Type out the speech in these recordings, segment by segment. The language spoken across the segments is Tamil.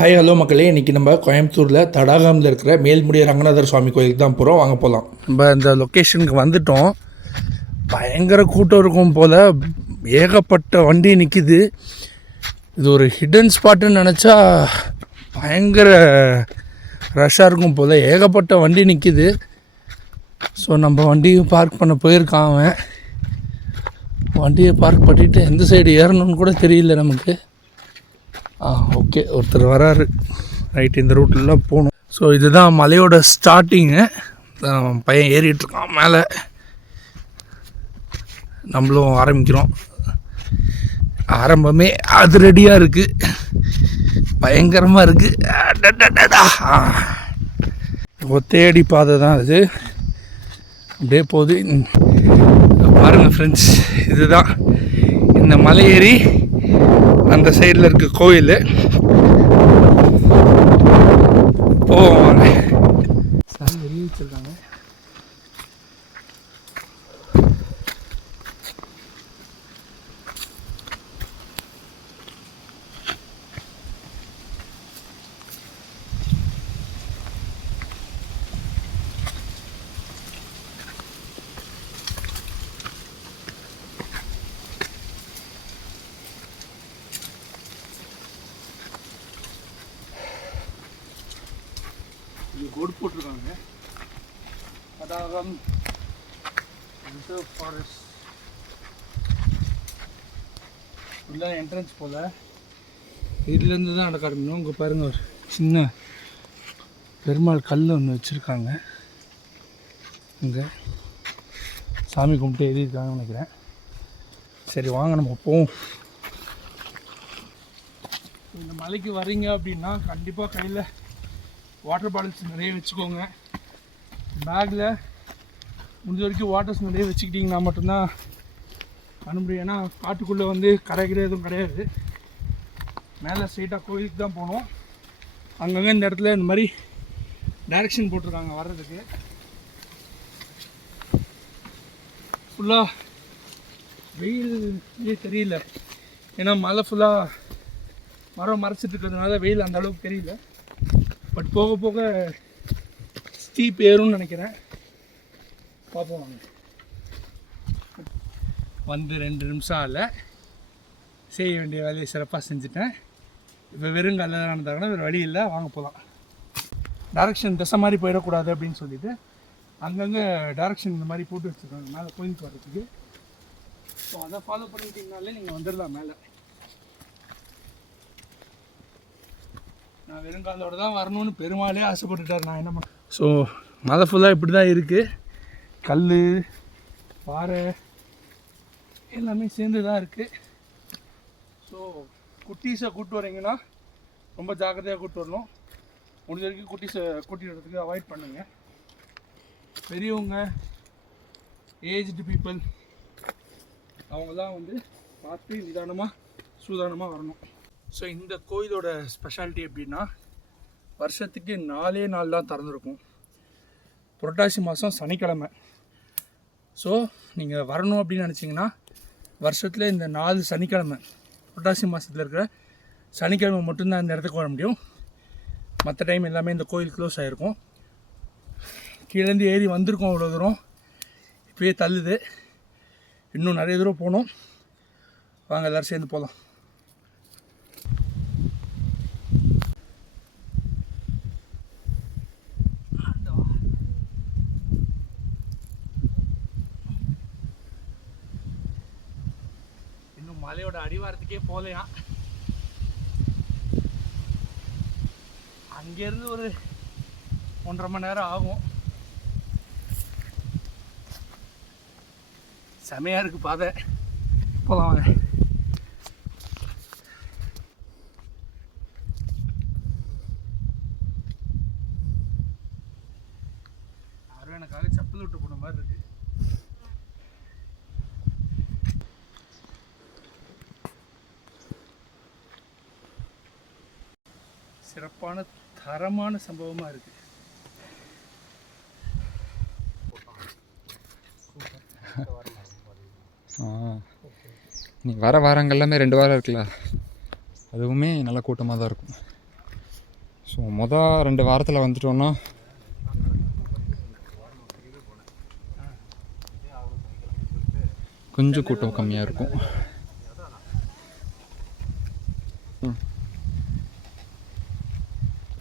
ஹாய் ஹலோ மக்களே, இன்றைக்கி நம்ம கோயம்புத்தூரில் தடாகமில் இருக்கிற மேல்முடி ரங்கநாதர் சுவாமி கோயிலுக்கு தான் போகிறோம். வாங்க போகலாம். நம்ம இந்த லொக்கேஷனுக்கு வந்துட்டோம். பயங்கர கூட்டம் இருக்கும் போல், ஏகப்பட்ட வண்டி நிற்கிது. இது ஒரு ஹிடன் ஸ்பாட்டுன்னு நினச்சா பயங்கர ரஷ்ஷாக இருக்கும் போல். ஏகப்பட்ட வண்டி நிற்கிது. ஸோ நம்ம வண்டியும் பார்க் பண்ண போயிருக்கான். அவன் வண்டியை பார்க் பண்ணிவிட்டு எந்த சைடு ஏறணும்னு கூட தெரியல நமக்கு. ஓகே, ஒருத்தர் வராரு. ரைட், இந்த ரூட்லாம் போகணும். ஸோ இதுதான் மலையோட ஸ்டார்டிங்கு. பையன் ஏறிட்டுருக்கான் மேலே. நம்மளும் ஆரம்பிக்கிறோம். ஆரம்பமே அது ரெடியாக இருக்குது. பயங்கரமாக இருக்குது. ஒத்தையடி பாதை தான் அது. அப்படியே போகுது. பாருங்கள் ஃப்ரெண்ட்ஸ், இதுதான் இந்த மலை ஏறி அந்த சைடில் இருக்க கோயில். போவாங்க. சாமி வெளியே வச்சுருக்காங்க. போர்டு போட்டிருக்காங்க. தடாகம் ரிசர்வ் ஃபாரஸ்ட் உள்ள என்ட்ரன்ஸ் போல். இதுலேருந்து தான் நடக்க ஆரம்பிக்கணும். இங்கே பாருங்கள், ஒரு சின்ன பெருமாள் கல் ஒன்று வச்சுருக்காங்க. இங்கே சாமி கும்பிட்டு எழுதியிருக்காங்கன்னு நினைக்கிறேன். சரி வாங்க நம்ம போவோம். இந்த மலைக்கு வரீங்க அப்படின்னா கண்டிப்பாக கையில் வாட்டர் பாட்டில்ஸ் நிறைய வச்சுக்கோங்க. பேக்கில் முடிஞ்ச வரைக்கும் வாட்டர்ஸ் நிறைய வச்சுக்கிட்டிங்கன்னா மட்டும்தான் பண்ண முடியும். ஏன்னா காட்டுக்குள்ளே வந்து கரைக்கிற எதுவும் கிடையாது. மேலே ஸ்ட்ரெயிட்டாக கோயிலுக்கு தான் போகணும். அங்கங்கே இந்த இடத்துல இந்த மாதிரி டைரெக்ஷன் போட்டிருக்காங்க வர்றதுக்கு. ஃபுல்லாக வெயில் தெரியல, ஏன்னா மலை ஃபுல்லாக மரம் மறைச்சிட்டு இருக்கிறதுனால வெயில் அந்த அளவுக்கு தெரியல. பட் போக போக ஸ்டீப் ஏறும்னு நினைக்கிறேன். பார்ப்போம். வாங்க. வந்து 2 நிமிஷம் இல்லை, செய்ய வேண்டிய வேலையை சிறப்பாக செஞ்சுட்டேன். இப்போ வெறுங்கால நடந்தாங்கன்னா வேறு வழி இல்லை. வாங்க போகலாம். டைரக்ஷன் திசை மாதிரி போயிடக்கூடாது அப்படின்னு சொல்லிவிட்டு அங்கங்கே டைரக்ஷன் இந்த மாதிரி போட்டு வச்சுருக்காங்க மேலே கோயிலுக்கு வர்றதுக்கு. ஸோ அதை ஃபாலோ பண்ணிக்கிட்டிங்கனாலே நீங்கள் வந்துடலாம் மேலே. நான் வெறுங்காலோடு தான் வரணும்னு பெருமாளே ஆசைப்பட்டுட்டார். நான் என்ன பண்ண. ஸோ மலை ஃபுல்லாக இப்படி தான் இருக்குது. கல், பாறை எல்லாமே சேர்ந்து தான் இருக்குது. ஸோ குட்டீஸை கூப்பிட்டு வரீங்கன்னா ரொம்ப ஜாக்கிரதையாக கூப்பிட்டு வரணும். முடிஞ்ச வரைக்கும் குட்டீஸை கூட்டிகிட்டு வரதுக்கு அவாய்ட் பண்ணுங்கள். பெரியவங்க, ஏஜ்டு பீப்புள் அவங்களாம் வந்து பார்த்து நிதானமாக சூதானமாக வரணும். ஸோ இந்த கோயிலோட ஸ்பெஷாலிட்டி எப்படின்னா, வருஷத்துக்கு 4 நாள் தான் திறந்துருக்கும். புரட்டாசி மாதம் சனிக்கிழமை. ஸோ நீங்கள் வரணும் அப்படின்னு நினச்சிங்கன்னா வருஷத்தில் இந்த 4 சனிக்கிழமை, புரட்டாசி மாதத்தில் இருக்கிற சனிக்கிழமை மட்டும்தான் இந்த இடத்துக்கு வர முடியும். மற்ற டைம் எல்லாமே இந்த கோயில் க்ளோஸ் ஆகிருக்கும். கீழேருந்து ஏறி வந்திருக்கோம் அவ்வளோ தூரம், இப்போயே தள்ளுது. இன்னும் நிறைய தூரம் போகணும். வாங்க எல்லோரும் சேர்ந்து போகலாம். இன்னும் மலையோட அடிவாரத்துக்கே போகலையா. அங்கேருந்து ஒரு 1.5 மணி நேரம் ஆகும். செமையாக இருக்குது பாதை. போகலாம் வாங்க. யாரும் எனக்காக செப்பல் விட்டு போன மாதிரி இருக்குது. சிறப்பான தரமான சம்பவமாக இருக்குது. நீ வர வாரங்கள் எல்லாமே 2 வாரம் இருக்குல்ல, அதுவுமே நல்ல கூட்டமாக தான் இருக்கும். ஸோ மொதல் 2 வாரத்தில் வந்துட்டோன்னா கொஞ்சம் கூட்டம் கம்மியாக இருக்கும்.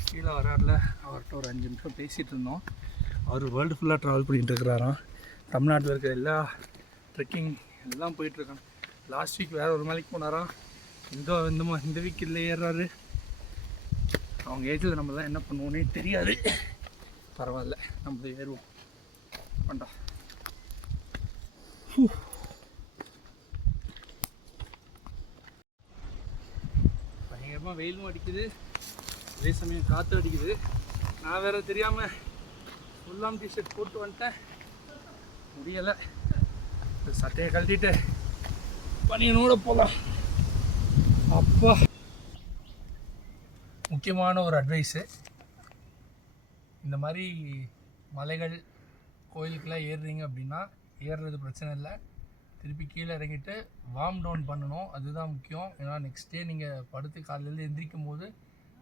கீழே வராருல, அவர்கிட்ட ஒரு 5 நிமிஷம் பேசிகிட்டு இருந்தோம். அவர் வேர்ல்டு ஃபுல்லாக ட்ராவல் பண்ணிகிட்டு இருக்கிறாராம். தமிழ்நாட்டில் இருக்கிற எல்லா ட்ரெக்கிங் எல்லாம் போயிட்டுருக்காங்க. லாஸ்ட் வீக் வேறு ஒரு மலைக்கு போனாராம். இந்த வீக் இல்லை ஏறுறாரு. அவங்க ஏஜில் நம்ம தான் என்ன பண்ணுவோன்னே தெரியாது. பரவாயில்ல, நம்ம ஏறுவோம். பண்ணா பயங்கரமாக வெயிலும் அடிக்குது, அதே சமயம் காற்று அடிக்குது. நான் வேறு தெரியாமல் ஃபுல்லாம் டிஷர்ட் போட்டு வந்துட்டேன். முடியலை. சட்டையை கழட்டிட்டு பனியனோட போகலாம். அப்பா, முக்கியமான ஒரு அட்வைஸு, இந்த மாதிரி மலைகள் கோயிலுக்கெல்லாம் ஏறுறீங்க அப்படின்னா ஏறுறது பிரச்சனை இல்லை, திருப்பி கீழே இறங்கிட்டு வார்ம் டவுன் பண்ணணும். அதுதான் முக்கியம். ஏன்னா நெக்ஸ்ட் டே நீங்கள் படுத்து காலையில் எந்திரிக்கும் போது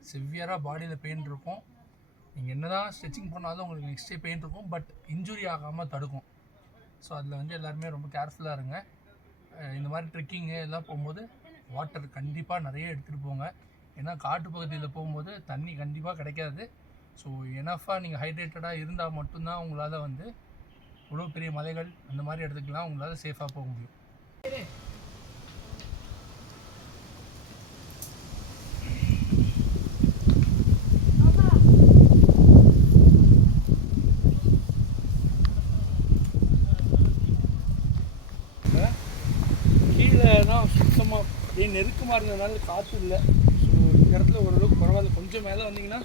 சிவியராக பாடியில் பெயின் இருக்கும். நீங்கள் என்ன தான் ஸ்ட்ரெச்சிங் பண்ணாலும் உங்களுக்கு நெக்ஸ்ட் டே பெயின் இருக்கும், பட் இன்ஜுரி ஆகாமல் தடுக்கும். ஸோ அதில் எல்லாருமே ரொம்ப கேர்ஃபுல்லாக இருங்க. இந்த மாதிரி ட்ரெக்கிங்கு எல்லாம் போகும்போது வாட்டர் கண்டிப்பாக நிறைய எடுத்துகிட்டு போங்க. ஏன்னா காட்டு பகுதியில் போகும்போது தண்ணி கண்டிப்பாக கிடைக்காது. ஸோ எனஃபாக நீங்கள் ஹைட்ரேட்டடாக இருந்தால் மட்டும்தான் உங்களால் இவ்வளோ பெரிய மலைகள் அந்த மாதிரி இடத்துக்குலாம் உங்களால் சேஃபாக போக முடியும். கீழே தான் சுத்தமாக அப்படியே நெருக்கமாக இருந்ததுனால காற்று இல்லை. ஸோ இந்த இடத்துல ஓரளவுக்கு பரவாயில்ல. கொஞ்சம் மேலே வந்தீங்கன்னா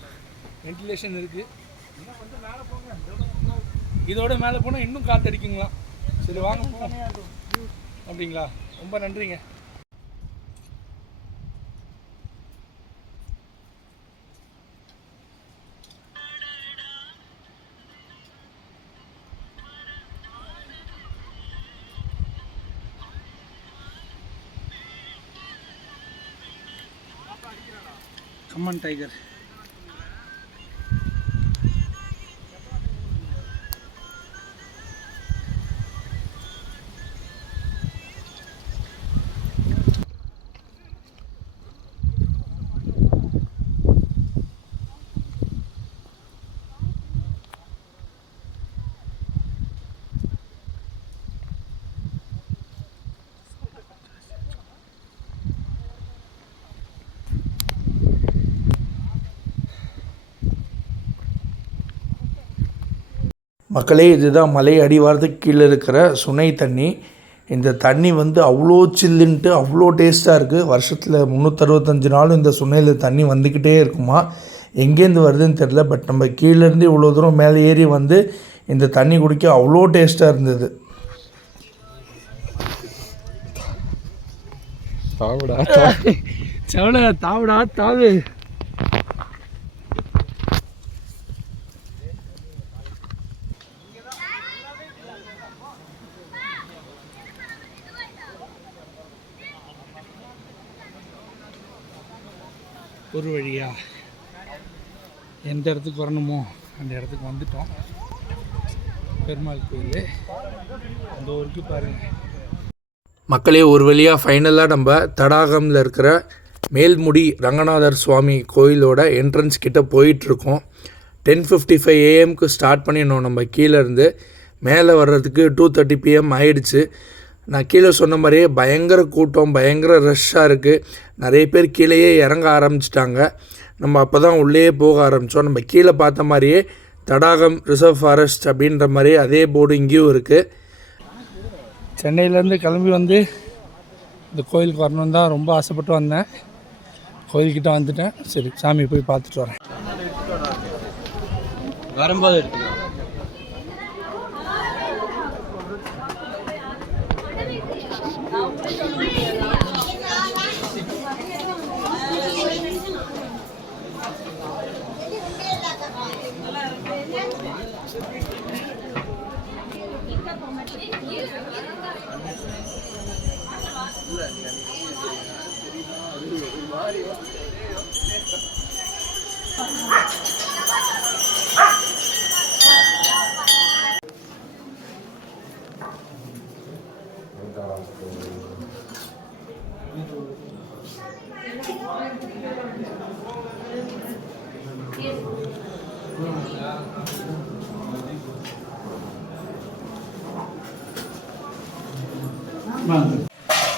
வென்டிலேஷன் இருக்குது. இன்னும் கொஞ்சம் மேலே போங்க, இதோட மேலே போனால் இன்னும் காற்று அடிக்குங்களா. சரி வாங்க போங்க. அப்படிங்களா, ரொம்ப நன்றிங்க. கம்மன் டைகர். மக்களே, இதுதான் மலை அடிவாரத்துக்கு கீழே இருக்கிற சுனை தண்ணி. இந்த தண்ணி அவ்வளோ சில்லுன்ட்டு அவ்வளோ டேஸ்ட்டாக இருக்குது. வருஷத்தில் 365 நாளும் இந்த சுனையில் தண்ணி வந்துக்கிட்டே இருக்குமா. எங்கேருந்து வருதுன்னு தெரில, பட் நம்ம கீழேருந்து இவ்வளோ தூரம் மேலே ஏறி இந்த தண்ணி குடிக்க அவ்வளோ டேஸ்ட்டாக இருந்தது. தாவுடா தாவு. ஒரு வழியா எந்த இடத்துக்கு வரணுமோ அந்த இடத்துக்கு வந்துட்டோம். பெருமாள் கோயில் அந்த ஊருக்கு பாருங்கள் மக்களே. ஒரு வழியாக ஃபைனலாக நம்ம தடாகமில் இருக்கிற மேல்முடி ரங்கநாதர் சுவாமி கோயிலோட என்ட்ரன்ஸ் கிட்டே போயிட்டுருக்கோம். 10:55 AM ஸ்டார்ட் பண்ணிடணும். நம்ம கீழேருந்து மேலே வர்றதுக்கு 2:30 PM ஆயிடுச்சு. நான் கீழே சொன்ன மாதிரியே பயங்கர கூட்டம், பயங்கர ரஷ்ஷாக இருக்குது. நிறைய பேர் கீழேயே இறங்க ஆரம்பிச்சிட்டாங்க. நம்ம அப்போ தான் உள்ளே போக ஆரம்பித்தோம். நம்ம கீழே பார்த்த மாதிரியே தடாகம் ரிசர்வ் ஃபாரஸ்ட் அப்படின்ற மாதிரி அதே போர்டு இங்கேயும் இருக்குது. சென்னையிலேருந்து கிளம்பி இந்த கோயிலுக்கு வரணுன்னு தான் ரொம்ப ஆசைப்பட்டு வந்தேன். கோயில்கிட்ட வந்துட்டேன். சரி, சாமி போய் பார்த்துட்டு வரேன். வரும்போது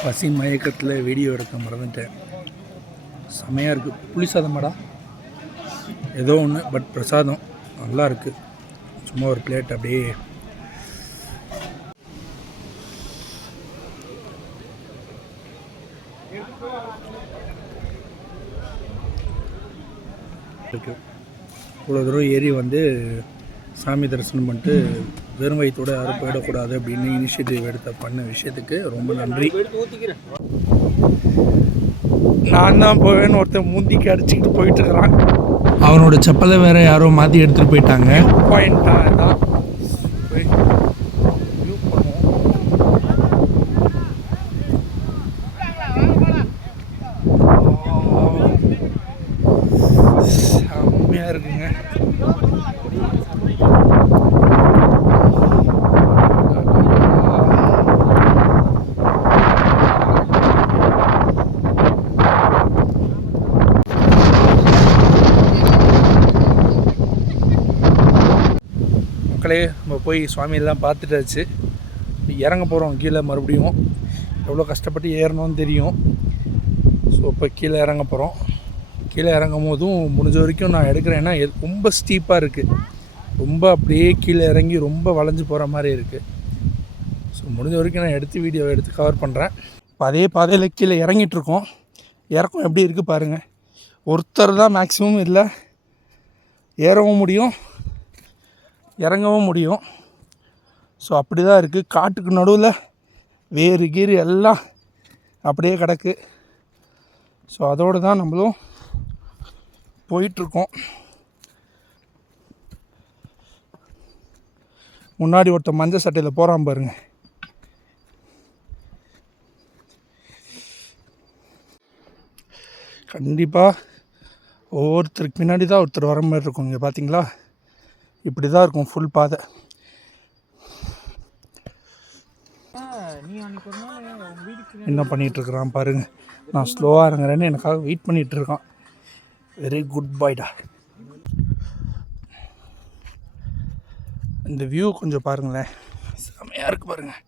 பசி மயக்கத்தில் வீடியோ எடுக்க மறந்துட்டேன். செமையாக இருக்குது. புளி சாதமாடா ஏதோ ஒன்று, பட் பிரசாதம் நல்லா இருக்குது. சும்மா ஒரு பிளேட் அப்படியே இருக்குது. இவ்வளோ தூரம் ஏறி வந்து சாமி தரிசனம் பண்ணிட்டு வெறும் வயிற்றோடு யாரும் போயிடக்கூடாது அப்படின்னு இனிஷியேட்டிவ் பண்ண விஷயத்துக்கு ரொம்ப நன்றி. நான் தான் போவேன்னு ஒருத்தன் மூந்திக்கு அடிச்சுக்கிட்டு போயிட்டு இருக்கிறான். அவனோட செப்பலை வேற யாரோ மாற்றி எடுத்துகிட்டு போயிட்டாங்க. பாயிண்ட்டாக தான் செம்மையாக இருக்குங்க. மக்களே, நம்ம போய் சுவாமியெல்லாம் பார்த்துட்டாச்சு. இறங்க போகிறோம் கீழே. மறுபடியும் எவ்வளோ கஷ்டப்பட்டு ஏறணும்னு தெரியும். ஸோ இப்போ கீழே இறங்க போகிறோம். கீழே இறங்கும் போதும் முடிஞ்ச வரைக்கும் நான் எடுக்கிறேன். ஏன்னா ரொம்ப ஸ்டீப்பாக இருக்குது. ரொம்ப அப்படியே கீழே இறங்கி ரொம்ப வளைஞ்சு போகிற மாதிரி இருக்குது. ஸோ முடிஞ்ச வரைக்கும் நான் வீடியோ எடுத்து கவர் பண்ணுறேன். இப்போ அதே பாதையில் கீழே இறங்கிட்டுருக்கோம். இறக்கம் எப்படி இருக்குது பாருங்கள். ஒருத்தர் தான் மேக்ஸிமம் இல்லை. ஏறவும் முடியும், இறங்கவும் முடியும். ஸோ அப்படி தான் இருக்குது. காட்டுக்கு நடுவில் வேறு கீறு எல்லாம் அப்படியே கிடக்கு. ஸோ அதோடு தான் நம்மளும் போயிட்டுருக்கோம். முன்னாடி ஒருத்தர் மஞ்சள் சட்டையில் போகிறான் பாருங்க. கண்டிப்பாக ஒவ்வொருத்தருக்கு பின்னாடி தான் ஒருத்தர் வர மாதிரி இருக்கும். இங்கே பார்த்தீங்களா, இப்படி தான் இருக்கும் ஃபுல் பாதை. என்ன பண்ணிகிட்ருக்குறான் பாருங்கள். நான் ஸ்லோவாக இறங்குறேன்னு எனக்காக வெயிட் பண்ணிகிட்ருக்கான். வெரி குட் பாய்டா. இந்த வியூ கொஞ்சம் பாருங்களேன், செமையாக இருக்குது பாருங்கள்.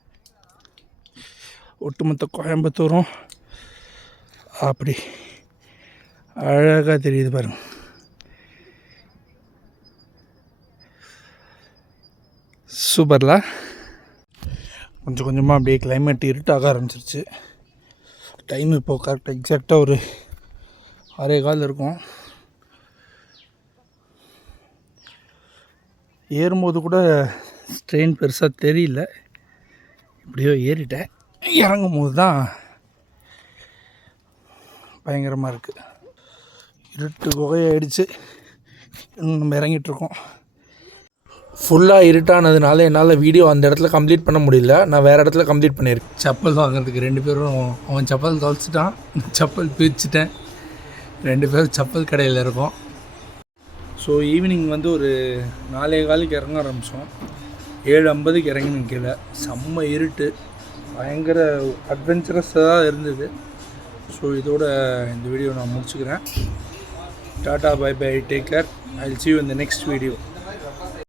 ஒட்டுமொத்த கோயம்புத்தூரும் அப்படி அழகாக தெரியுது பாருங்கள். சூப்பர்ல. கொஞ்சம் கொஞ்சமாக அப்படியே கிளைமேட் இருட்டாக ஆரம்பிச்சிருச்சு. டைம் இப்போது கரெக்டாக எக்ஸாக்டாக ஒரு 6:15 இருக்கும். ஏறும்போது கூட ட்ரெயின் பெருசாக தெரியல. இப்படியோ ஏறிட்டேன். இறங்கும் போது தான் பயங்கரமாக இருக்குது. இருட்டு குகையாயிடுச்சு. இன்னும் நம்ம இறங்கிட்டுருக்கோம். ஃபுல்லாக இருட்டானதுனால என்னால் வீடியோ அந்த இடத்துல கம்ப்ளீட் பண்ண முடியல. நான் வேறு இடத்துல கம்ப்ளீட் பண்ணியிருக்கேன். செப்பல் வாங்குறதுக்கு 2 பேரும், அவன் செப்பல் தொலைச்சிட்டான், செப்பல் பிரிச்சுட்டேன். 2 பேரும் செப்பல் கடையில் இருக்கோம். ஸோ ஈவினிங் வந்து ஒரு 4:15 இறங்க ஆரம்பித்தோம். 7:50 இறங்கினோம் கீழே. செம்ம இருட்டு, பயங்கர அட்வென்ச்சரஸாக தான் இருந்தது. ஸோ இதோட இந்த வீடியோ நான் முடிச்சுக்கிறேன். Tata, bye bye, take care. I will see you in the next video.